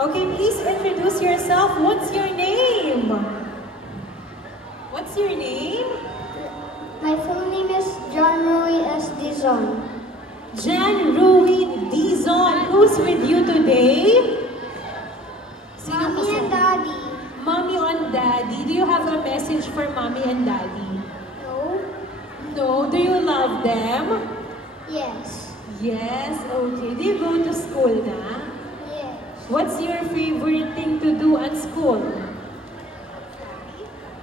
Okay, please introduce yourself. What's your name? What's your name? My full name is John Rui S. Dizon. Jan Rui Dizon. Who's with you today? Sino Mommy and kasama? Daddy. Mommy and Daddy. Do you have a message for Mommy and Daddy? No? No. Do you love them? Yes. Yes. Okay. Do you go to school na? Yes. What's your favorite thing to do at school?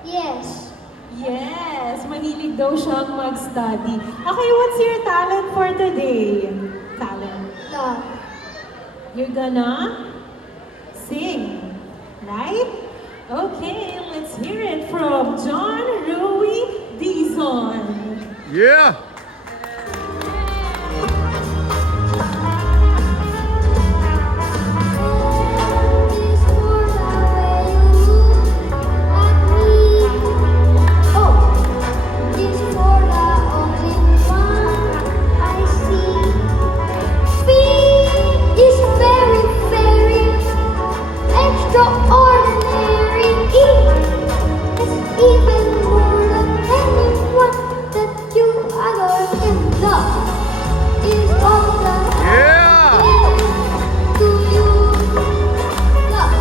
Yes. Yes. Mahilig daw siyang mag-study. Okay, what's your talent for today? Talent. Love. You're gonna sing, right? Okay, let's hear it from John Rui Dizon. Yeah! This for the way you look at me. Oh, this for the only one I see. Feet is very, very extraordinary. It's even more than anyone that you ever can love. Is all the Yeah! to you. Love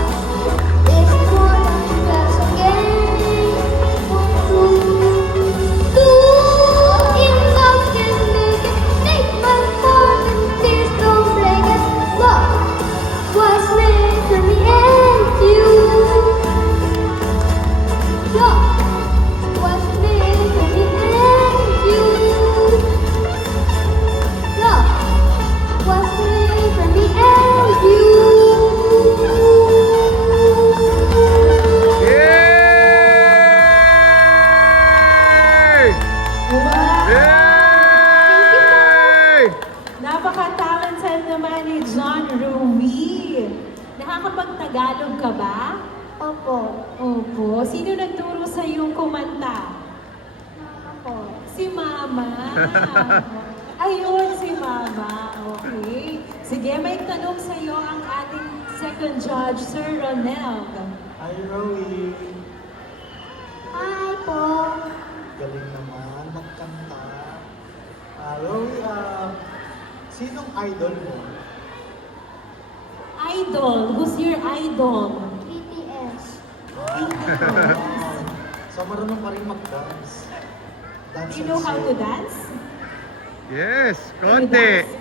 is more than just a game for two. Two in love can make a statement more than tears don't break it. Love was made for me and you. Love was made for me and you. Love was made for me and you. Yay! Wow! Yay! Napaka-talented naman ni John Rui. Nakakapag-Tagalog ka ba? Opo. Opo. Sino nagturo sa iyong kumanta? Mama ko. Si Mama. Ayun, si Mama. Okay. Sige, may tanong sa iyo ang ating second judge, Sir Ronald. Hi, Rowie. Hi po. Galing naman magkanta. Rowie, sinong idol mo? Idol. Who's your idol? BTS. So, marunong pa rin mag-dance. Dance Do you know and how to sing. dance? Yes, Can you konti. dance?